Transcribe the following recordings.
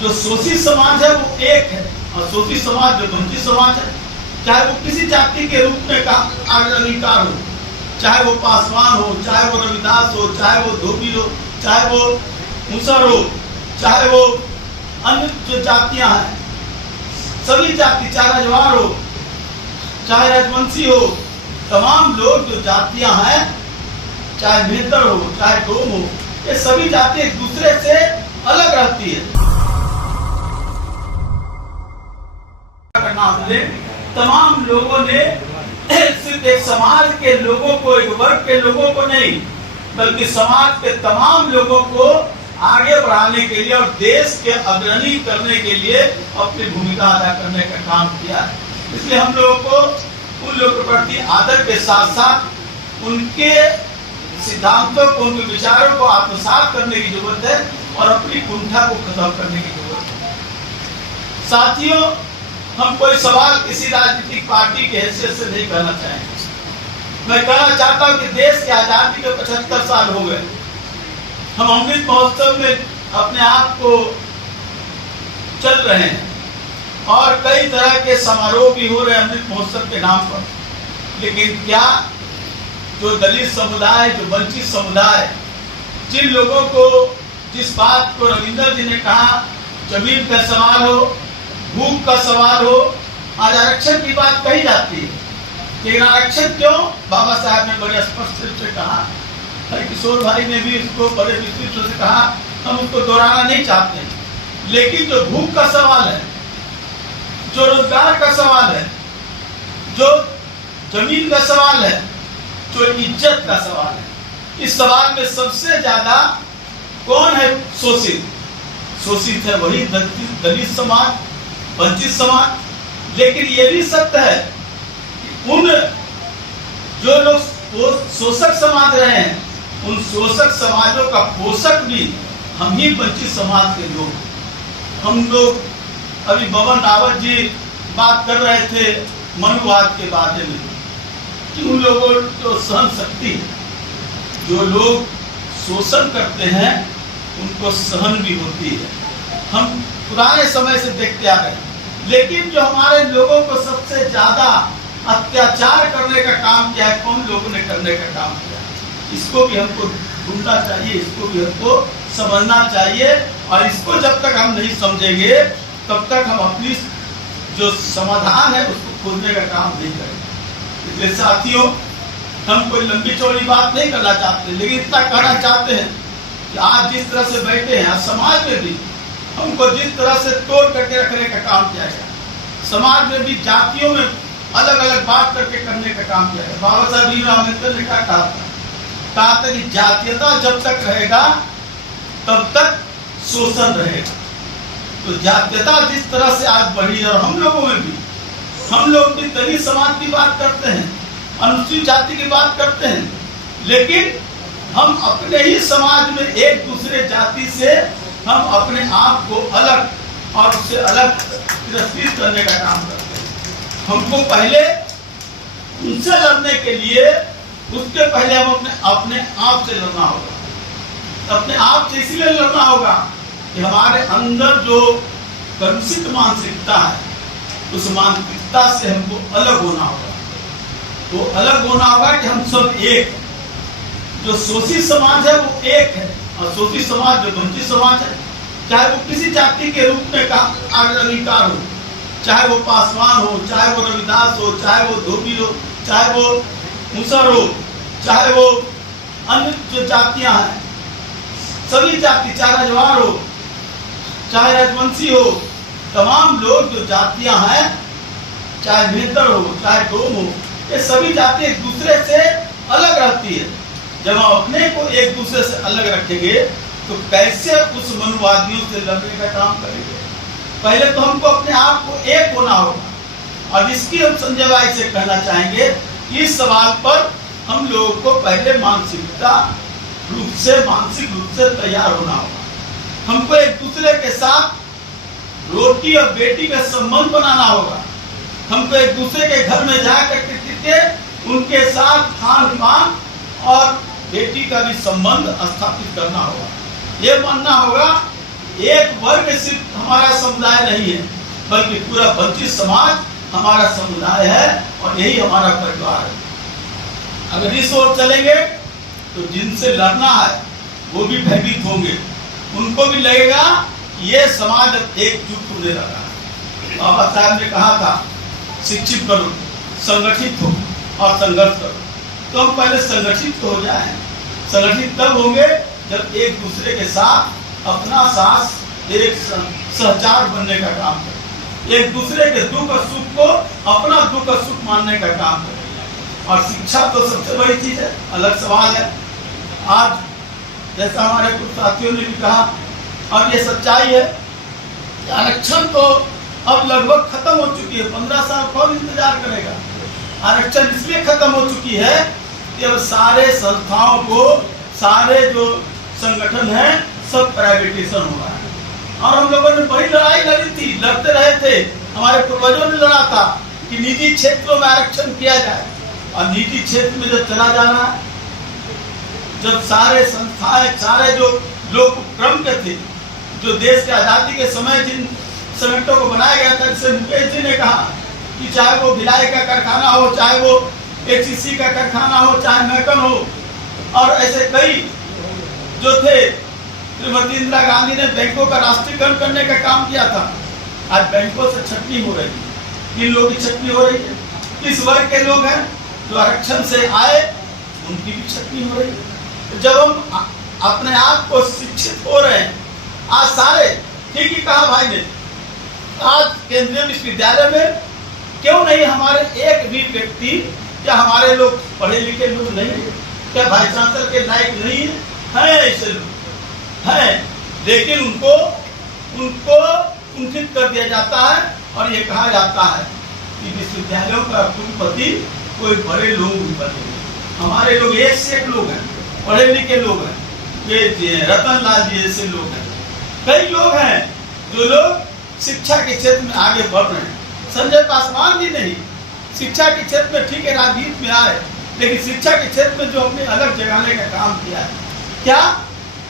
जो शोषित समाज है वो एक है और शोषित समाज जो वंचित समाज है, चाहे वो किसी जाति के रूप में का अधिकार हो, चाहे वो पासवान हो, चाहे वो रविदास हो, चाहे वो धोबी हो, चाहे वो मुसर हो, चाहे वो अन्य जो जातियां हैं, सभी जाति, चाहे रजवाड़ हो, चाहे राजवंशी हो, तमाम लोग जो जातियां हैं, चाहे मेहतर हो, चाहे डोम हो, ये सभी जाति एक दूसरे से अलग रहती है। तमाम लोगों ने सिर्फ एक समाज के लोगों को, एक वर्ग के लोगों को नहीं, बल्कि समाज के तमाम लोगों को आगे बढ़ाने के लिए और देश के अग्रणी करने के लिए अपनी भूमिका अदा करने का काम किया है। इसलिए हम लोगों को उन लोगों के प्रति आदर के साथ साथ उनके सिद्धांतों को, उनके विचारों को आत्मसात करने की जरूरत है और अपनी कुंठा को खत्म करने की जरूरत है। साथियों, हम कोई सवाल किसी राजनीतिक पार्टी के हैसियत से नहीं करना चाहेंगे। मैं कहना चाहता हूं कि देश की आजादी के 75 साल हो गए। हम अमृत महोत्सव में अपने आप को चल रहे हैं और कई तरह के समारोह भी हो रहे हैं अमृत महोत्सव के नाम पर, लेकिन क्या जो दलित समुदाय, जो वंचित समुदाय, जिन लोगों को, जिस बात को रविंद्र जी ने कहा, जमीन का सवाल हो, भूख का सवाल हो, आज आरक्षण की बात कही जाती है, लेकिन आरक्षण क्यों? बाबा साहब ने बड़े स्पष्ट रूप से कहा, किशोर भाई ने भी इसको बड़े विस्तृत से कहा, हम उसको दोहराना नहीं चाहते, लेकिन जो भूख का सवाल है, जो रोजगार का सवाल है, जो जमीन का सवाल है, जो इज्जत का सवाल है, इस सवाल में सबसे ज्यादा कौन है शोषित? शोषित है वही दलित समाज, वंचित समाज। लेकिन ये भी सत्य है कि उन जो लोग शोषक समाज रहे हैं, उन शोषक समाजों का पोषक भी हम ही वंचित समाज के लोग। हम लोग अभी बबन रावत जी बात कर रहे थे मनुवाद के बारे में कि उन लोगों जो सहन शक्ति, जो लोग शोषण करते हैं उनको सहन भी होती है। हम पुराने समय से देखते आ रहे हैं, लेकिन जो हमारे लोगों को सबसे ज्यादा अत्याचार करने का काम किया है, कौन लोगों ने करने का काम किया, इसको भी हमको ढूंढना चाहिए, इसको भी हमको समझना चाहिए। और इसको जब तक हम नहीं समझेंगे तब तक हम अपनी जो समाधान है उसको खोजने का काम नहीं करेंगे। इसलिए साथियों, हम कोई लंबी चौड़ी बात नहीं करना चाहते, लेकिन इतना कहना चाहते हैं कि आज जिस तरह से बैठे हैं, आज समाज में भी हमको जिस तरह से तोड़ करके रखने का काम किया गया, समाज में भी जातियों में अलग अलग बात करके करने का काम किया गया। बाबा साहब भीमराव अम्बेडकर ने क्या कहा था कि जातीयता जब तक रहेगा तब तक शोषण रहेगा। तो जातीयता जिस तरह से आज बढ़ी है, और हम लोगों में भी, हम लोग भी दलित समाज की बात करते हैं, अनुसूचित जाति की बात करते हैं, लेकिन हम अपने ही समाज में एक दूसरे जाति से हम अपने आप को अलग और उससे अलग तिरस्कृत करने का काम करते हैं। हमको पहले उनसे लड़ने के लिए, उसके पहले हम अपने आप से लड़ना होगा। अपने आप से इसलिए लड़ना होगा कि हमारे अंदर जो कलुषित मानसिकता है, उस मानसिकता से हमको अलग होना होगा। तो अलग होना होगा कि हम सब एक, जो शोषित समाज है वो एक है और शोषित समाज जो वंचित समाज है, चाहे वो किसी जाति के रूप में का अधिकार हो, चाहे वो पासवान हो, चाहे वो रविदास हो, चाहे वो धोबी हो, चाहे वो मुसर हो, चाहे वो अन्य जो जातियां हैं, सभी जाति, चाहे रजवाड़ हो, चाहे राजवंशी हो, तमाम लोग जो जातियां हैं, चाहे मेहतर हो, चाहे डोम हो, ये सभी जाति एक दूसरे से अलग रहती है। जब हम अपने को एक दूसरे से अलग रखेंगे तो कैसे उस मनुवादियों से लड़ने का काम करेंगे? पहले तो हमको अपने आप को एक होना होगा। और इसकी हम संजय भाई से कहना चाहेंगे, इस सवाल पर हम लोगों को पहले मानसिक रूप से तैयार होना होगा। हमको एक दूसरे के साथ रोटी और बेटी का संबंध बनाना होगा। हमको एक दूसरे के घर में जाकर के उनके साथ खान पान और बेटी का भी संबंध स्थापित करना होगा। ये मानना होगा एक वर्ग सिर्फ हमारा समुदाय नहीं है, बल्कि पूरा वंचित समाज हमारा समुदाय है और यही हमारा परिवार है। अगर इस ओर चलेंगे तो जिनसे लड़ना है वो भी भयभीत होंगे, उनको भी लगेगा ये समाज अब एकजुट होने लगा है। बाबा साहब ने कहा था शिक्षित करो, संगठित हो और संघर्ष करो। तो हम पहले संगठित हो जाएं। संगठित तब होंगे जब एक दूसरे के साथ अपना साथ एक सहचार बनने का काम करें, एक दूसरे के दुख और सुख को अपना दुख और सुख मानने का काम करें। और शिक्षा तो सबसे बड़ी चीज है, अलग सवाल है। आज जैसा हमारे कुछ साथियों ने भी कहा, और ये सच्चाई है, आरक्षण तो अब लगभग खत्म हो चुकी है। 15 साल कौन इंतजार करेगा? आरक्षण इसलिए खत्म हो चुकी है कि अब सारे संस्थाओं को, सारे जो संगठन है, सब प्राइवेटाइजेशन हो रहा है। और हम लोगों ने बड़ी लड़ाई लड़ी थी, लड़ते रहे थे, हमारे पूर्वजों ने लड़ा था कि निजी क्षेत्रों में आरक्षण किया जाए। और निजी क्षेत्र में जब चला जा रहा है, जब सारे संस्थाएं, सारे जो लोग उपक्रम के थे, जो देश के आजादी के समय जिन संगठनों को बनाया गया था, जैसे मुकेश जी ने कहा कि चाहे वो भिलाई का कारखाना हो, चाहे वो HEC का कारखाना हो, चाहे मैकन हो, और ऐसे कई जो थे। श्रीमती इंदिरा गांधी ने बैंकों का राष्ट्रीयकरण करने का काम किया था। आज बैंकों से छटनी हो रही है। किन लोगों की छटनी हो रही है? किस वर्ग के लोग हैं जो आरक्षण से आए, उनकी भी छटनी हो रही है। जब हम अपने आप को शिक्षित हो रहे हैं, आज सारे, ठीक ही कहा भाई ने, आज केंद्रीय विश्वविद्यालय में क्यों नहीं हमारे एक भी व्यक्ति, क्या हमारे लोग पढ़े लिखे लोग नहीं है? क्या भाई चांसलर के लायक नहीं है? ऐसे लोग हैं, लेकिन उनको कुंठित कर दिया जाता है और ये कहा जाता है कि विश्वविद्यालयों का कुलपति कोई बड़े लोग भी बने। हमारे लोग एक से एक लोग हैं, पढ़े लिखे लोग हैं, ये रतन लाल जी जैसे लोग हैं, कई लोग हैं जो लोग शिक्षा के क्षेत्र में आगे बढ़ रहे हैं। संजय पासवान जी नहीं, शिक्षा के क्षेत्र में ठीक है राजनीति में आए, लेकिन शिक्षा के क्षेत्र में जो हमने अलग जगाने का काम किया है, क्या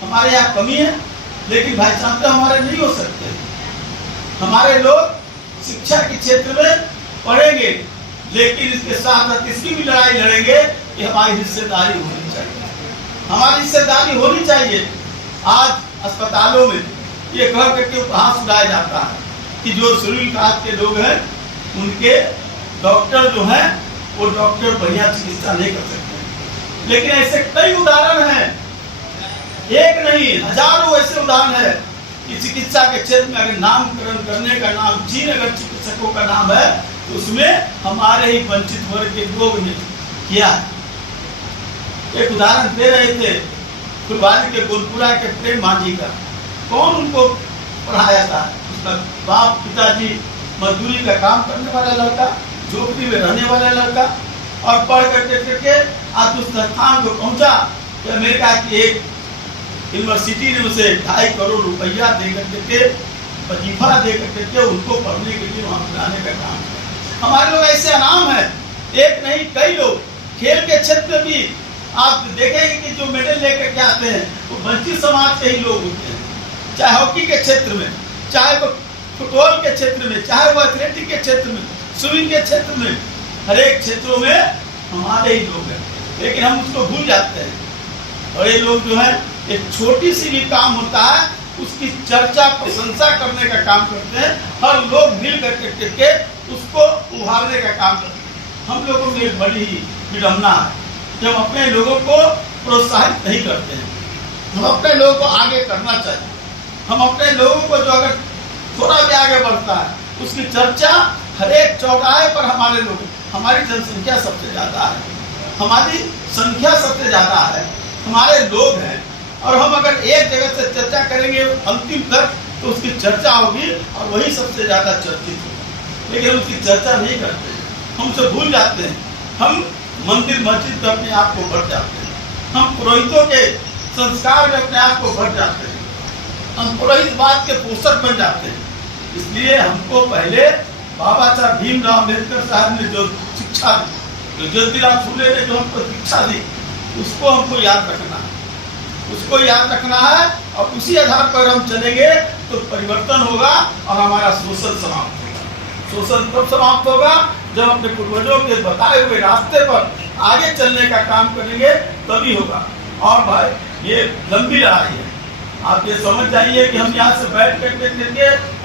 हमारे यहाँ कमी है? लेकिन भाई साहब तो हमारे नहीं हो सकते। हमारे लोग शिक्षा के क्षेत्र में पढ़ेंगे, लेकिन इसके साथ साथ इसकी भी लड़ाई लड़ेंगे कि हमारी हिस्सेदारी होनी चाहिए, हमारी हिस्सेदारी होनी चाहिए। आज अस्पतालों में ये कह करके उपहास उड़ाया जाता है कि जो शेड्यूल कास्ट के लोग हैं उनके डॉक्टर जो हैं वो डॉक्टर बढ़िया चिकित्सा नहीं कर सकते। लेकिन ऐसे कई उदाहरण हैं, एक नहीं हजारों ऐसे उदाहरण है कि चिकित्सा के क्षेत्र में अगर नामकरण करने का नाम जिन अगर चिकित्सकों का नाम है तो उसमें हमारे ही वंचित वर्ग के लोग ने किया। एक उदाहरण दे रहे थे फुलवारी के गोलपुरा के प्रेम मांझी का। कौन उनको पढ़ाया था? उसका बाप पिताजी मजदूरी का काम करने वाला लड़का, झोपड़ी में रहने वाला लड़का, और पढ़ करके आज उस संस्थान को पहुंचा कि अमेरिका की एक यूनिवर्सिटी ने उसे 2.5 करोड़ रुपया दे करके वजीफा दे करके उनको पढ़ने के लिए वहां बुलाने का काम किया। हमारे लोग ऐसे अनाम है, एक नहीं कई लोग। खेल के क्षेत्र में भी आप देखेंगे कि जो मेडल लेकर के आते हैं वो वंचित समाज के ही लोग होते हैं, चाहे हॉकी के क्षेत्र में, चाहे वो फुटबॉल के क्षेत्र में, चाहे वो एथलेटिक के क्षेत्र में, स्विमिंग के क्षेत्र में, हर एक क्षेत्रों में हमारे ही लोग हैं। लेकिन हम उसको भूल जाते हैं। बड़े लोग जो है एक छोटी सी भी काम होता है उसकी चर्चा प्रशंसा करने का काम करते हैं, हर लोग मिल करके उसको उभारने का काम करते हैं। हम लोगों में एक बड़ी ही विडम्बना है कि हम अपने लोगों को प्रोत्साहित नहीं करते हैं। हम अपने लोगों को आगे करना चाहिए। हम अपने लोगों को जो अगर थोड़ा भी आगे बढ़ता है उसकी चर्चा हर एक चौराहे पर हमारे लोग, हमारी जनसंख्या सबसे ज्यादा है, हमारी संख्या सबसे ज्यादा है, हमारे लोग हैं, और हम अगर एक जगह से चर्चा करेंगे अंतिम तक तो उसकी चर्चा होगी और वही सबसे ज्यादा चर्चित होगा। लेकिन उसकी चर्चा नहीं करते, हम उसे भूल जाते हैं। हम मंदिर मस्जिद में अपने आप को बढ़ जाते हैं, हम पुरोहितों के संस्कार में अपने आप को बढ़ जाते हैं, हम पुरोहितवाद के पोषक बन जाते हैं। इसलिए हमको पहले बाबा साहब भीमराव अम्बेडकर साहब ने जो शिक्षा दी, जो ज्योतिराव फुले ने जो हमको शिक्षा दी, उसको हमको याद रखना है, उसको याद रखना है और उसी आधार पर हम चलेंगे तो परिवर्तन होगा और हमारा शोषण समाप्त होगा। शोषण तब समाप्त होगा जब अपने पूर्वजों के बताए हुए रास्ते पर आगे चलने का काम करेंगे, तभी होगा। और भाई ये लंबी लड़ाई है, आप ये समझ जाइए कि हम यहाँ से बैठ करके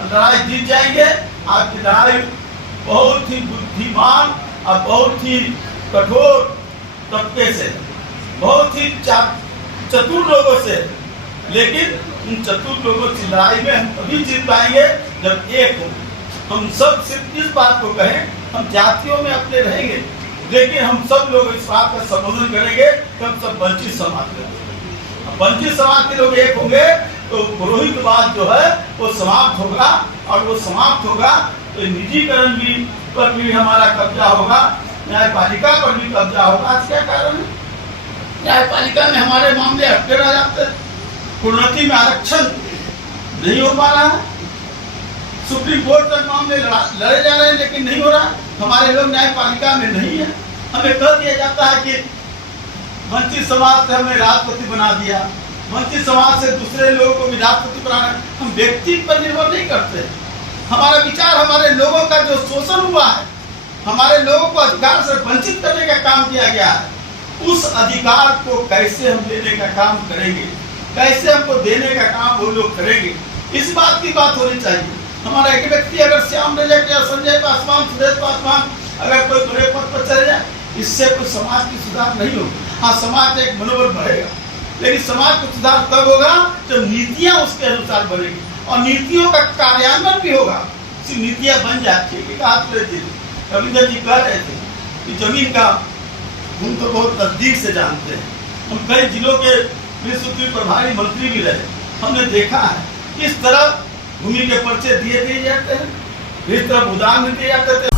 लड़ाई जीत जाएंगे। आपकी लड़ाई बहुत ही बुद्धिमान और बहुत ही कठोर तबके से, बहुत ही चतुर लोगों से, लेकिन उन चतुर लोगों की लड़ाई में हम तभी जीत पाएंगे जब एक हो। हम सब सिर्फ इस बात को कहें, हम जातियों में अपने रहेंगे, लेकिन हम सब लोग इस बात का संबोधन करेंगे कि हम सब वंचित समाज के लोग, वंचित समाज के लोग एक होंगे तो पुरोहितवाद जो है वो समाप्त होगा। और वो समाप्त होगा तो निजीकरण भी पर भी हमारा कब्जा होगा, न्यायपालिका पर भी कब्जा होगा। आज क्या कारण है? न्यायपालिका में हमारे मामले अटके रह जाते हैं, प्रोन्नति में आरक्षण नहीं हो पा रहा है, सुप्रीम कोर्ट तक मामले लड़े जा रहे हैं लेकिन नहीं हो रहा। हमारे लोग न्यायपालिका में नहीं है। हमें कह दिया जाता है कि वंचित समाज से हमें राष्ट्रपति बना दिया, वंचित समाज से दूसरे लोगों को भी राष्ट्रपति बनाना। हम व्यक्ति पर निर्भर नहीं करते। हमारा विचार, हमारे लोगों का जो शोषण हुआ है, हमारे लोगों को अधिकार से वंचित करने का काम किया गया है, उस अधिकार को कैसे हम लेने का काम करेंगे, कैसे हमको देने का काम वो लोग करेंगे, इस बात की बात होनी चाहिए। हमारा एक व्यक्ति अगर श्याम रजक या संजय पासवान, सुरेश पासवान अगर कोई बड़े पद पर चले जाए, इससे कोई समाज की सुधार नहीं होगी। हाँ, समाज एक मनोबल बढ़ेगा, लेकिन समाज को सुधार तब होगा जब नीतियां उसके अनुसार बनेगी और नीतियों का कार्यान्वयन भी होगा। सिर्फ नीतियां बन जाती है। रविंद्र जी कह रहे थे कि जमीन का हम तो बहुत नजदीक से जानते हैं, हम कई जिलों के विश्व प्रभारी मंत्री भी रहे, हमने देखा है किस तरह भूमि के पर्चे दिए जाते हैं, किस तरह उदाहरण दिए जाते थे।